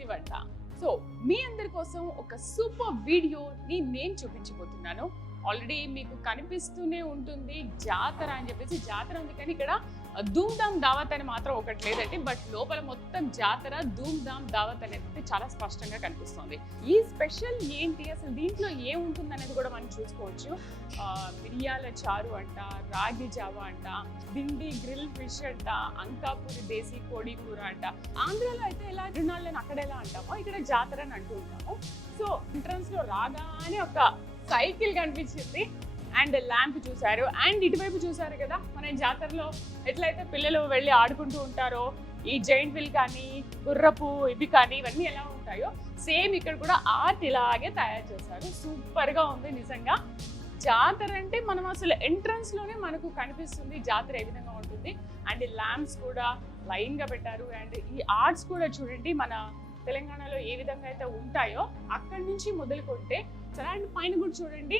ఇంటి వంట. సో మీ అందరి కోసం ఒక సూపర్ వీడియోని నేను చూపించబోతున్నాను. ఆల్రెడీ మీకు కనిపిస్తూనే ఉంటుంది జాతర అని చెప్పేసి. జాతర ఉంది కానీ ఇక్కడ ధూమ్ ధామ్ దావత్ అని మాత్రం ఒకటి లేదండి. బట్ లోపల మొత్తం జాతర ధూమ్ ధామ్ దావత్ అనేది చాలా స్పష్టంగా కనిపిస్తుంది. ఈ స్పెషల్ ఏంటి, అసలు దీంట్లో ఏముంటుంది అనేది కూడా మనం చూసుకోవచ్చు. మిరియాల చారు అంట, రాగి జావా అంట, దిండి గ్రిల్ ఫిష్ అంట, అంకాపూరి దేశీ కోడి కూర అంట. ఆంధ్రాలో అయితే ఇలా తిరునాళ్ళని అక్కడ ఎలా అంటామో ఇక్కడ జాతర అని అంటూ ఉంటాము. సో ఎంట్రన్స్ లో రాగానే ఒక సైకిల్ కనిపించింది అండ్ ల్యాంప్ చూసారు. అండ్ ఇటువైపు చూసారు కదా, మన జాతరలో ఎట్లయితే పిల్లలు వెళ్ళి ఆడుకుంటూ ఉంటారో ఈ జైంట్ వీల్ కానీ గుర్రపు ఇవి కానీ ఇవన్నీ ఎలా ఉంటాయో సేమ్ ఇక్కడ కూడా ఆర్ట్ ఇలాగే తయారు చేశారు. సూపర్ గా ఉంది నిజంగా. జాతర అంటే మనం అసలు ఎంట్రన్స్ లోనే మనకు కనిపిస్తుంది జాతర ఏ విధంగా ఉంటుంది. అండ్ ల్యాంప్స్ కూడా లైన్ గా పెట్టారు. అండ్ ఈ ఆర్ట్స్ కూడా చూడండి మన తెలంగాణలో ఏ విధంగా అయితే ఉంటాయో అక్కడి నుంచి మొదలుకొంటే చాలా. అండ్ పైన కూడా చూడండి,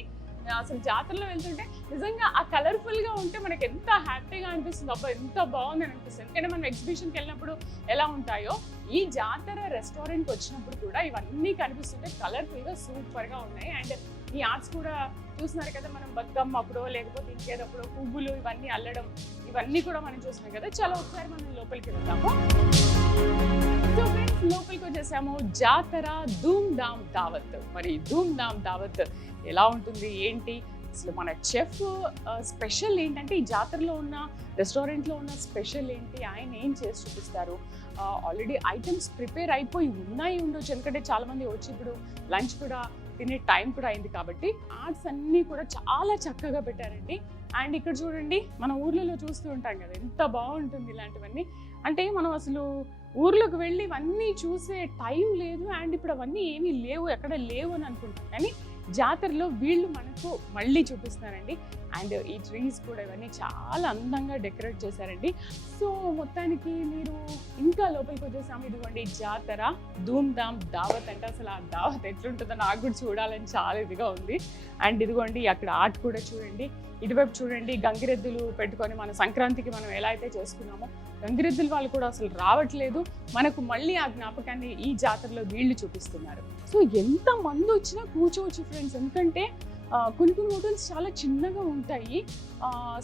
అసలు జాతరలో వెళ్తుంటే నిజంగా ఆ కలర్ఫుల్ గా ఉంటే మనకి ఎంత హ్యాపీగా అనిపిస్తుంది. అబ్బా ఎంత బాగుంది అని అనిపిస్తుంది. ఎందుకంటే మనం ఎగ్జిబిషన్కి వెళ్ళినప్పుడు ఎలా ఉంటాయో ఈ జాతర రెస్టారెంట్కి వచ్చినప్పుడు కూడా ఇవన్నీ కనిపిస్తుంటే కలర్ఫుల్ గా సూపర్ గా ఉన్నాయి. అండ్ ఈ ఆర్ట్స్ కూడా చూస్తున్నారు కదా, మనం బతుకమ్మ అప్పుడో లేకపోతే ఇంకేదప్పుడు పువ్వులు ఇవన్నీ అల్లడం ఇవన్నీ కూడా మనం చూస్తున్నాం కదా. చాలా ఒకసారి మనం లోపలికి వెళ్తాము. సో ఫ్రెండ్స్, లోపలికి వచ్చేసాము. జాతర ధూమ్ ధామ్ దావత్. మరి ధూమ్ ధామ్ దావత్ ఎలా ఉంటుంది ఏంటి, అసలు మన చెఫ్ స్పెషల్ ఏంటంటే ఈ జాతరలో ఉన్న రెస్టారెంట్లో ఉన్న స్పెషల్ ఏంటి, ఆయన ఏం చేసి చూపిస్తారు. ఆల్రెడీ ఐటమ్స్ ప్రిపేర్ అయిపోయి ఉన్నాయి ఉండొచ్చు, ఎందుకంటే చాలామంది వచ్చి ఇప్పుడు లంచ్ కూడా తినే టైం కూడా అయింది కాబట్టి. ఆర్ట్స్ అన్నీ కూడా చాలా చక్కగా పెట్టారండి. అండ్ ఇక్కడ చూడండి, మన ఊర్లలో చూస్తూ ఉంటాం కదా ఎంత బాగుంటుంది ఇలాంటివన్నీ. అంటే మనం అసలు ఊర్లోకి వెళ్ళి ఇవన్నీ చూసే టైం లేదు. అండ్ ఇప్పుడు అవన్నీ ఏమీ లేవు, ఎక్కడ లేవు అని అనుకుంటాం, కానీ జాతరలో వీళ్ళు మనకు మళ్ళీ చూపిస్తున్నారండి. అండ్ ఈ ట్రీస్ కూడా ఇవన్నీ చాలా అందంగా డెకరేట్ చేశారండి. సో మొత్తానికి మీరు ఇంకా లోపలికి వచ్చేసాము. ఇదిగోండి జాతర ధూమ్ ధామ్ దావత్ అంటే అసలు ఆ దావత్ ఎట్లుంటుందో నాకు కూడా చూడాలని చాలా ఇదిగా ఉంది. అండ్ ఇదిగోండి అక్కడ ఆర్ట్ కూడా చూడండి. ఇటువైపు చూడండి, గంగిరెద్దులు పెట్టుకొని మన సంక్రాంతికి మనం ఎలా అయితే చేసుకున్నామో గంగిరెద్దులు వాళ్ళు కూడా అసలు రావట్లేదు. మనకు మళ్ళీ ఆ జ్ఞాపకాన్ని ఈ జాతరలో వీళ్ళు చూపిస్తున్నారు. సో ఎంత మంది వచ్చినా కూర్చోవచ్చు ఫ్రెండ్స్, ఎందుకంటే కొన్ని హోటల్స్ చాలా చిన్నగా ఉంటాయి,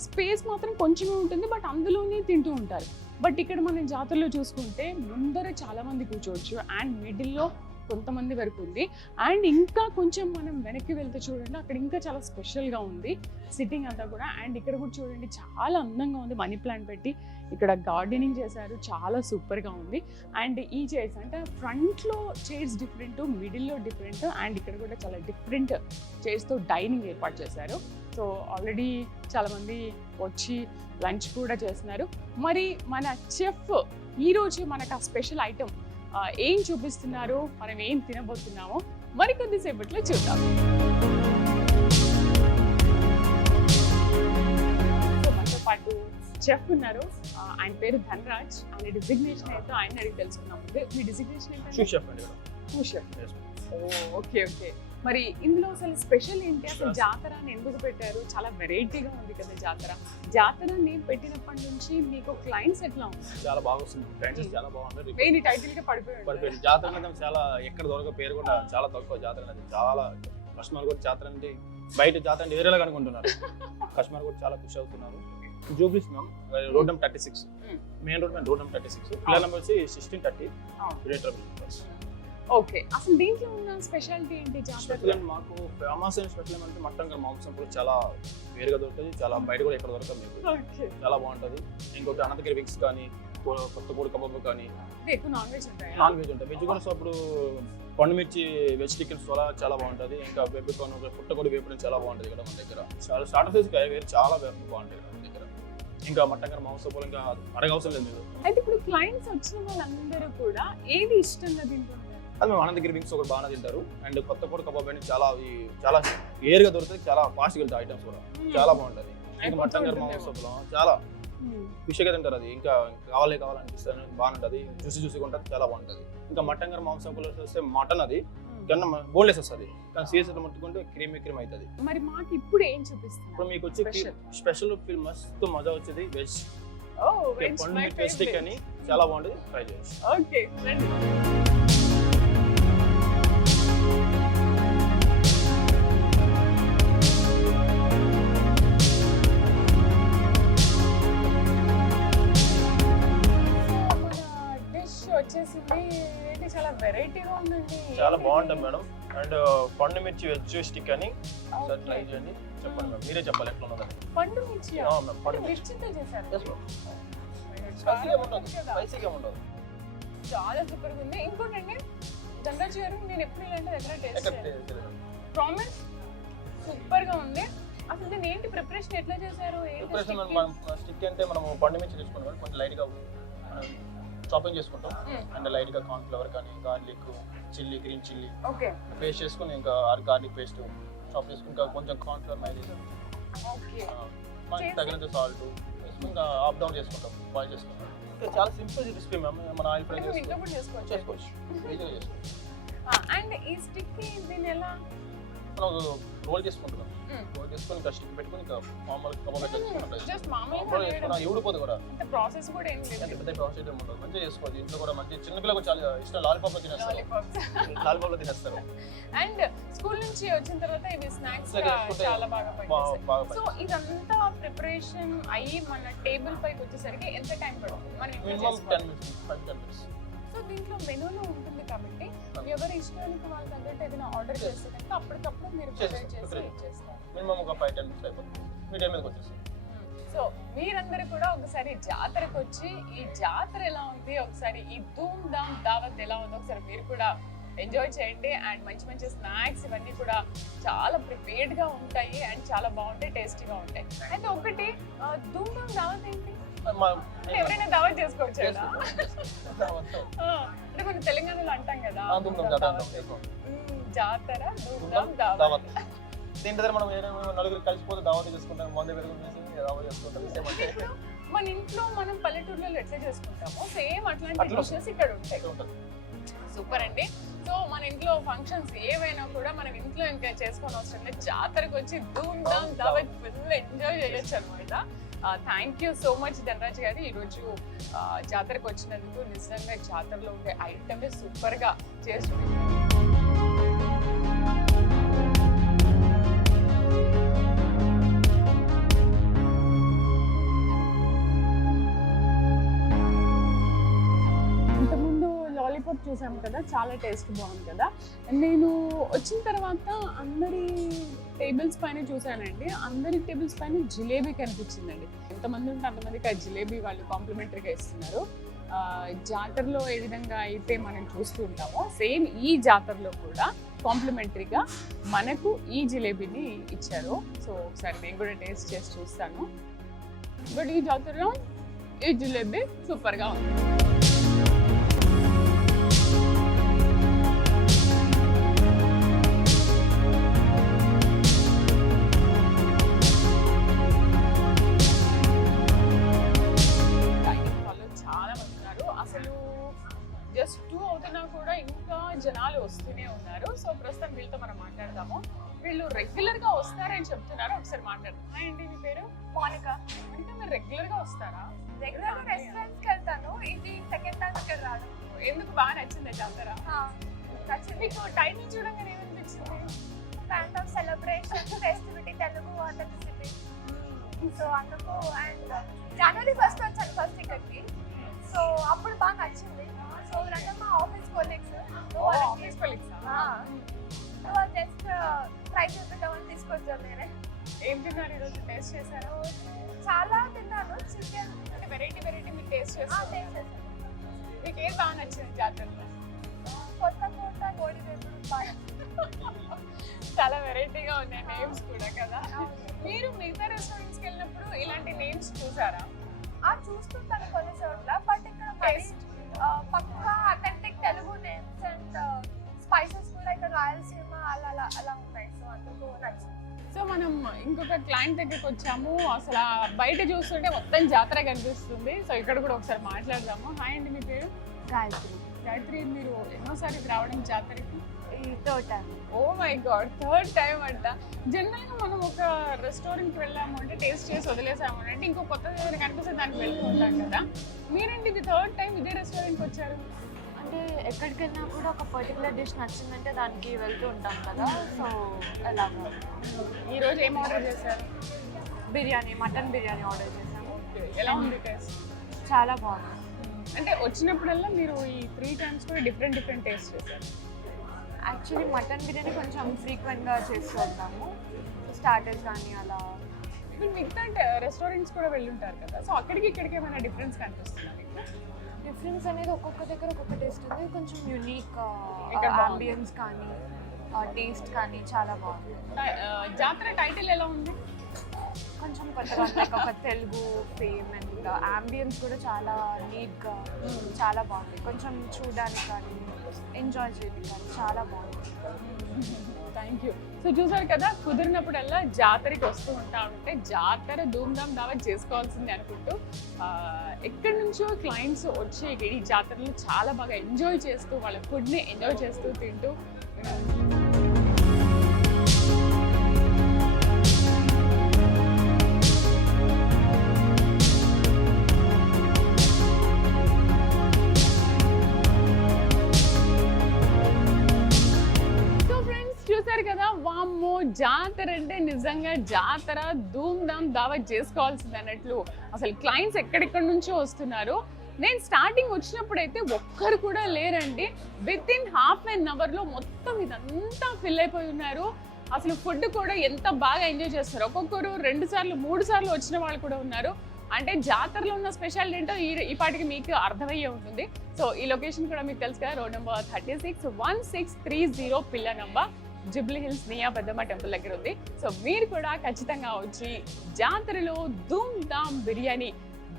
స్పేస్ మాత్రం కొంచెమే ఉంటుంది, బట్ అందులోనే తింటూ ఉంటారు. బట్ ఇక్కడ మనం జాతరలో చూసుకుంటే ముందర చాలా మంది కూర్చోవచ్చు అండ్ మిడిల్లో కొంతమంది వరకు ఉంది. అండ్ ఇంకా కొంచెం మనం వెనక్కి వెళ్తే చూడండి, అక్కడ ఇంకా చాలా స్పెషల్గా ఉంది సిట్టింగ్ అంతా కూడా. అండ్ ఇక్కడ కూడా చూడండి చాలా అందంగా ఉంది, మనీ ప్లాంట్ పెట్టి ఇక్కడ గార్డెనింగ్ చేశారు, చాలా సూపర్గా ఉంది. అండ్ ఈ చైర్స్ అంటే ఫ్రంట్లో చైర్స్ డిఫరెంట్, మిడిల్లో డిఫరెంట్, అండ్ ఇక్కడ కూడా చాలా డిఫరెంట్ చైర్స్తో డైనింగ్ ఏర్పాటు చేశారు. సో ఆల్రెడీ చాలామంది వచ్చి లంచ్ కూడా చేస్తున్నారు. మరి మన చెఫ్ ఈరోజు మనకు ఆ స్పెషల్ ఐటమ్ ఏం చూపిస్తున్నారు, మనం ఏం తినబోతున్నామో మరికొద్దిసేపట్లో చూద్దాం. సో మనతో పాటు చెఫ్ ఉన్నారు, ఆయన పేరు ధనరాజ్. ఆయన డిజిగ్నేషన్ అయితే ఆయన అడిగి తెలుసుకున్నాం. మీ డిజిగ్నేషన్ ఏంటంటే? Okay okay. మరి ఇందులో అసలు స్పెషల్ ఏంటి, అసలు జాతర అని ఎందుకు పెట్టారు? చాలా వెరైటీగా ఉంది కదా జాతర. జాతర నేను పెట్టినప్పటి నుంచి మీకు క్లయింట్స్ ఎట్లా ఉంది? చాలా బాగా వస్తుంది, క్లయింట్స్ చాలా బాగుంది. మెయిన్ టైటిల్ గా పడిపోయింది. జాతర అనేది చాలా ఎక్కడ దొరక పేరు కూడా చాలా తక్కువ. జాతర అనేది చాలా కస్టమర్ కూడా జాతర అంటే బయట జాతర అంటే వేరేలాగా అనుకుంటున్నారు. కస్టమర్ కూడా చాలా ఖుషి అవుతున్నారు. చూపిస్తున్నాం road number 36, main road road number 36, పిల్లల నెంబర్ వచ్చి 1630. ఓకే, అసలు దీంట్లో ఉన్న స్పెషాలిటీ ఏంటి? జాతర మాకు ఫేమస్ అయిన స్పెషల్ అంటే మటన్ మాంసం కూడా చాలా వేరుగా దొరుకుతుంది, చాలా బయట కూడా ఎక్కడ దొరకదు మీకు, చాలా బాగుంటుంది. ఇంకోటి అనంతగిరి వింగ్స్ కానీ, కొత్త కోడి కబాబ్ కానీ, నాన్ వెజ్ ఉంటాయి. వెజ్ కూడా. సో అప్పుడు పండుమిర్చి వెజ్ చికెన్స్ కూడా చాలా బాగుంటుంది. ఇంకా వేపుకొని పుట్టకోడి వేపడం చాలా బాగుంటుంది ఇక్కడ మన దగ్గర. చాలా స్టార్టర్స్ వేరు చాలా బాగుంటాయి మన దగ్గర. ఇంకా మటన్ మాంసం ఇంకా అడగవసరం లేదు మీరు. అయితే ఇప్పుడు క్లయింట్స్ వచ్చిన వాళ్ళందరూ కూడా ఏది ఇష్టంగా తింటున్నారు? అది మేము అనంతగిరి వింగ్స్ ఒకటి బాగా తింటారు. అండ్ కొత్త కోడి కబాబ్ అని చాలా ఏరుగా దొరుకుతుంది, చాలా ఫాస్ట్గా వెళ్తాయి ఐటమ్స్ కూడా, చాలా బాగుంటుంది. ఇంకా మటన్ మాంసంలో చాలా ఫిష్గా తింటారు. అది ఇంకా కావాలనిపిస్తుంది, బాగుంటుంది, చూసి ఉంటుంది, చాలా బాగుంటుంది. ఇంకా మటన్ మాంసం వస్తే మటన్ అది కన్నా బోన్లెస్ వస్తుంది, కానీ సీజన్ ముట్టుకుంటే క్రీమీ అవుతుంది. మరి మాకు ఇప్పుడు ఏం చూపిస్తుంది? ఇప్పుడు మీకు వచ్చి స్పెషల్ ఫిల్ మస్తు మజా వచ్చేది వెజ్ పండు స్టిక్ అని చాలా బాగుంటుంది, ట్రై చేయండి. ఓకే. వెరైటీగా ఉందండి. చాలా బాగుంటుంది మేడం. అండ్ పండు మిర్చి వెజ్ స్టిక్ అని ఒకసారి ట్రై చేయండి. చెప్పండి మేడం, మీరే చెప్పాలి ఎట్లా ఉన్నదని. పండు మిర్చి మేడం పండు మిర్చి మిర్చితో చేశారు. స్పైసీగా ఉండదు, స్పైసీగా ఉండదు. చాలా సూపర్ గా ఉంది. ఇంకోటండి ధనరాజ్ గారు, నేను ఎప్పుడు ఇలాంటి దగ్గర టేస్ట్ ఎక్కడ చేయాలి. ప్రామిస్ సూపర్ గా ఉంది. అసలు దీని ఏంటి ప్రిపరేషన్ ఎట్లా చేశారు? ప్రిపరేషన్ మనం స్టిక్ అంటే మనం పండు మిర్చి తీసుకుంటాం, కొంచెం లైట్ గా చాపింగ్ చేసుకుంటాం. అండ్ లైట్ గా కార్న్ ఫ్లవర్ కానీ garlic, chilli, green chilli okay paste చేసుకుని ఇంకా గార్లిక్ పేస్ట్ చాప్ చేసుకుని ఇంకా కొంచెం కార్న్ ఫ్లవర్ మైదా ఓకే మనకి తగినంత సాల్ట్ వేసుకుని ఇంకా ఆఫ్ డౌన్ చేసుకుంటాం, బాయిల్ చేసుకుంటాం. ఇంకా చాలా సింపుల్ రెసిపీ మ్యామ్. మన ఆయిల్ ఫ్రై చేసుకోవచ్చు, ఈజీగా చేసుకోవచ్చు. అండ్ ఈ స్టిక్ దీన్ని ఎలా మనం రోల్ చేసుకుంటున్నాం. రోల్ చేసుకొని ఇంకా స్టిక్ పెట్టుకుని ఇంకా మామూలుగా కబాబ్ చేసుకుంటాం. జస్ట్ మామూలుగా చేసుకున్నా ఊడిపోదు కూడా. అంత ప్రాసెస్ కూడా ఏం లేదు. అంత పెద్ద ప్రాసెస్ ఏమి ఉండదు, మంచిగా చేసుకోవచ్చు. ఇంట్లో కూడా మంచి చిన్నపిల్లలకు చాలా ఇష్టం, లాలీపాప్ తినేస్తారు. లాలీపాప్ తినేస్తారు. అండ్ స్కూల్ నుంచి వచ్చిన తర్వాత ఇవి స్నాక్స్ చేసుకుంటే చాలా బాగా బాగా సో ఇదంతా ప్రిపరేషన్ అయ్యి మన టేబుల్ పైకి వచ్చేసరికి ఎంత టైం పడుతుంది? మనం మినిమం 10 minutes, 5-10 minutes. సో దీంట్లో మెనూలో ఉంటుంది కాబట్టి ఎవరి ఇష్టానికి వాళ్ళ తగ్గట్టు ఏదైనా ఆర్డర్ చేస్తే కనుక అప్పటికప్పుడు మీరు ప్రిపేర్ చేసి ఇచ్చేస్తారు. మినిమం ఒక 5-10 minutes అయిపోతుంది, మీ టైం మీదకి వచ్చేస్తుంది. సో మీరందరూ కూడా ఒకసారి జాతరకు వచ్చి ఈ జాతర ఎలా ఉంది, ఒకసారి ఈ ధూమ్ ధామ్ దావత్ ఎలా ఉందో ఒకసారి మీరు కూడా ఎంజాయ్ చేయండి. అండ్ మంచి మంచి స్నాక్స్ ఇవన్నీ కూడా చాలా ప్రిపేర్డ్ గా ఉంటాయి అండ్ చాలా బాగుంటాయి, టేస్టీగా ఉంటాయి. అయితే ఒకటి ధూమ్ ధామ్ దావత్ ఏంటి? ఎవరైనా దావత్ చేసుకోవచ్చు కదా? అంటే మన తెలంగాణలో అంటాం కదా జాతర ధూమ్ ధామ్ దావత్. దీంట్లో దగ్గర మనం నలుగురు కలిసిపోతే దావత్ చేసుకుంటాం, మంది పెరుగుతుంది దావత్ చేసుకుంటాం. మన ఇంట్లో మనం పల్లెటూర్లలో ఎట్లా చేసుకుంటామో సేమ్ అట్లాంటి డిషెస్ ఇక్కడ ఉంటాయి. సూపర్ అండి. సో మన ఇంట్లో ఫంక్షన్స్ ఏవైనా కూడా మనం ఇంట్లో ఇంకా చేసుకొని అవసరం లేదు, జాతరకు వచ్చి ధూమ్ ధామ్ దావత్ ఫుల్ ఎంజాయ్ చేయొచ్చు అనమాట. Thank you so much Dhanraj గారు, ఈరోజు జాతరకు వచ్చినందుకు. నిజంగా జాతరలో ఉండే ఐటమే సూపర్గా చేసి లాలీపాప్ చూసాము కదా, చాలా టేస్ట్ బాగుంది కదా. నేను వచ్చిన తర్వాత అందరి టేబుల్స్ పైన చూసానండి, అందరి టేబుల్స్ పైన జిలేబీ కనిపించిందండి. ఎంతమంది ఉంటే అంతమందికి ఆ జిలేబీ వాళ్ళు కాంప్లిమెంటరీగా ఇస్తున్నారు. జాతరలో ఏ విధంగా అయితే మనం చూస్తూ ఉంటామో సేమ్ ఈ జాతరలో కూడా కాంప్లిమెంటరీగా మనకు ఈ జిలేబీని ఇచ్చారు. సో ఒకసారి నేను కూడా టేస్ట్ చేసి చూస్తాను. బట్ ఈ జాతరలో ఈ జిలేబీ సూపర్గా ఉంది. జస్ట్ 2 అవుతున్నా కూడా ఇంకా జనాలు వస్తూనే ఉన్నారు. సో ప్రస్తుతం వీళ్ళతో మనం మాట్లాడదాము. వీళ్ళు రెగ్యులర్ గా వస్తారని చెప్తున్నారు, ఒకసారి మాట్లాడదాం. హాయ్ అండి, మీ పేరు? మోనికా. అంటే మీరు రెగ్యులర్ గా వస్తారా? రెగ్యులర్ గా రెస్టారెంట్స్ కి వెళ్తాను, ఇది సెకండ్ టైం ఇక్కడ రావడం. ఎందుకు బాగా నచ్చింది జాతర? నచ్చింది. మీకు టైటిల్ చూడగానే ఏమనిపించింది? Kind of celebration, festivity, Telugu authenticity. So అందుకు. అండ్ జనవరి 1st వచ్చాను ఫస్ట్ ఇక్కడికి, సో అప్పుడు బాగా నచ్చింది. సో వీళ్ళంతా మా office colleagues. Office colleagues just try చేద్దామని తీసుకొచ్చాను నేనే. ఏం తిన్నారు ఈరోజు? టేస్ట్ చేశారు? చాలా తిన్నాను. చికెన్ అంటే వెరైటీ మీరు టేస్ట్ చేస్తారు? టేస్ట్ చేశాను. మీకు ఏం బాగా నచ్చింది జాతరలో? కొత్త కోట, కోడి వేపుడు బాగా. చాలా వెరైటీగా ఉన్నాయి నేమ్స్ కూడా కదా. మీరు మిగతా రెస్టారెంట్స్కి వెళ్ళినప్పుడు ఇలాంటి నేమ్స్ చూసారా? చూస్తుంటాను కొన్ని చోట్ల, బట్ ఇక్కడ పక్కా authentic Telugu names and spices కూడా ఇక్కడ రాయలసీమ అలా ఉంటాయి. సో అందుకు నచ్చింది. సో మనం ఇంకొక క్లయింట్ దగ్గరికి వచ్చాము. అసలు బయట చూస్తుంటే మొత్తం జాతర కనిపిస్తుంది. సో ఇక్కడ కూడా ఒకసారి మాట్లాడదాము. హాయ్ అండి, మీ పేరు? గాయత్రి. మీరు ఎన్నోసారి రావడం జాతరకి? Third time. Oh my god, third time అంట. జనరల్గా మనం ఒక రెస్టారెంట్కి వెళ్ళాము అంటే టేస్ట్ చేసి వదిలేసాము అంటే ఇంకో కొత్తది ఏదైనా కనిపిస్తే దానికి వెళ్తూ ఉంటాం కదా. మీరేంటి ఇది థర్డ్ టైం ఇదే రెస్టారెంట్కి వచ్చారు? అంటే ఎక్కడికి వెళ్ళినా కూడా ఒక పర్టికులర్ డిష్ నచ్చిందంటే దానికి వెళ్తూ ఉంటాం కదా. సో అలాగా. ఈరోజు ఏం ఆర్డర్ చేశారు? బిర్యానీ, మటన్ బిర్యానీ ఆర్డర్ చేసాము. ఎలా ఉంది టేస్ట్? చాలా బాగుంది. అంటే వచ్చినప్పుడల్లా మీరు ఈ 3 times కూడా డిఫరెంట్ టేస్ట్ చేశారు. యాక్చువల్లీ మటన్ బిర్యానీ కొంచెం ఫ్రీక్వెంట్గా చేస్తూ ఉంటాము, స్టార్టర్స్ కానీ అలా. మీరు మిగతా రెస్టారెంట్స్ కూడా వెళ్ళుంటారు కదా, సో అక్కడికి ఇక్కడికి ఏమైనా డిఫరెన్స్ కనిపిస్తుందా మీకు? డిఫరెన్స్ అనేది ఒక్కొక్క దగ్గర ఒక్కొక్క టేస్ట్ ఉంది, కొంచెం యూనిక్ ఇక్కడ బాగుంది. అంబియన్స్ కానీ టేస్ట్ కానీ చాలా బాగుంది. జాతర టైటిల్ ఎలా ఉంది? కొంచెం కొత్తగా లైక్ ఒక తెలుగు ఫేమ్ అండ్ అంబియన్స్ కూడా చాలా నీట్గా చాలా బాగుంది. కొంచెం చూడడానికి కానీ ఎంజాయ్ చేయడానికి కానీ చాలా బాగుంది. Thank you. సో చూసారు కదా, కుదిరినప్పుడల్లా జాతరకి వస్తూ ఉంటా ఉంటే జాతర ధూమ్ధామ్ దావత్ చేసుకోవాల్సిందే అనుకుంటూ ఎక్కడి నుంచో క్లయింట్స్ వచ్చి ఈ జాతరలో చాలా బాగా ఎంజాయ్ చేస్తూ వాళ్ళ ఫుడ్ని ఎంజాయ్ చేస్తూ తింటూ చూసారు కదా. వామ్మో, జాతర అంటే నిజంగా జాతర ధూమ్ధామ్ దావత్ చేసుకోవాల్సింది అన్నట్లు అసలు క్లయింట్స్ ఎక్కడెక్కడి నుంచో వస్తున్నారు. నేను స్టార్టింగ్ వచ్చినప్పుడైతే ఒక్కరు కూడా లేరండి. విత్ ఇన్ హాఫ్ అన్ అవర్లో మొత్తం ఇదంతా ఫిల్ అయిపోయి ఉన్నారు. అసలు ఫుడ్ కూడా ఎంత బాగా ఎంజాయ్ చేస్తారు. ఒక్కొక్కరు 2 సార్లు 3 సార్లు వచ్చిన వాళ్ళు కూడా ఉన్నారు. అంటే జాతరలో ఉన్న స్పెషాలిటీ ఏంటో ఈ పాటికి మీకు అర్థమయ్యే ఉంటుంది. సో ఈ లొకేషన్ కూడా మీకు తెలుసు కదా, రోడ్ నెంబర్ 36 1630 పిల్ల నంబర్, జూబ్లీ హిల్స్ నియా పెద్దమ్మ టెంపుల్ దగ్గర ఉంది. సో మీరు కూడా ఖచ్చితంగా వచ్చి జాతరలో ధూమ్ ధామ్ బిర్యానీ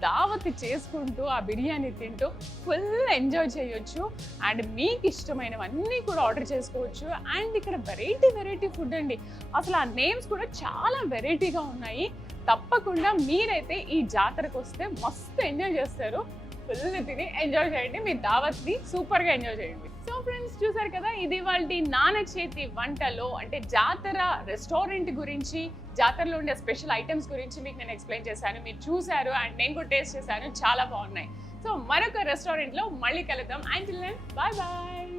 దావత్ చేసుకుంటూ ఆ బిర్యానీ తింటూ ఫుల్ ఎంజాయ్ చేయొచ్చు. అండ్ మీకు ఇష్టమైనవన్నీ కూడా ఆర్డర్ చేసుకోవచ్చు. అండ్ ఇక్కడ వెరైటీ ఫుడ్ అండి. అసలు ఆ నేమ్స్ కూడా చాలా వెరైటీగా ఉన్నాయి. తప్పకుండా మీరైతే ఈ జాతరకు వస్తే మస్తు ఎంజాయ్ చేస్తారు. ఫుల్ తిని ఎంజాయ్ చేయండి, మీ దావత్ని సూపర్గా ఎంజాయ్ చేయండి. సో ఫ్రెండ్స్ చూసారు కదా, ఇది వాళ్ళ నాన్న చేతి వంటలో అంటే జాతర రెస్టారెంట్ గురించి, జాతరలో ఉండే స్పెషల్ ఐటమ్స్ గురించి మీకు నేను ఎక్స్ప్లెయిన్ చేశాను. మీరు చూశారు అండ్ నేను కూడా టేస్ట్ చేశాను, చాలా బాగున్నాయి. సో మరొక రెస్టారెంట్లో మళ్ళీ కలుద్దాం. Until then bye bye.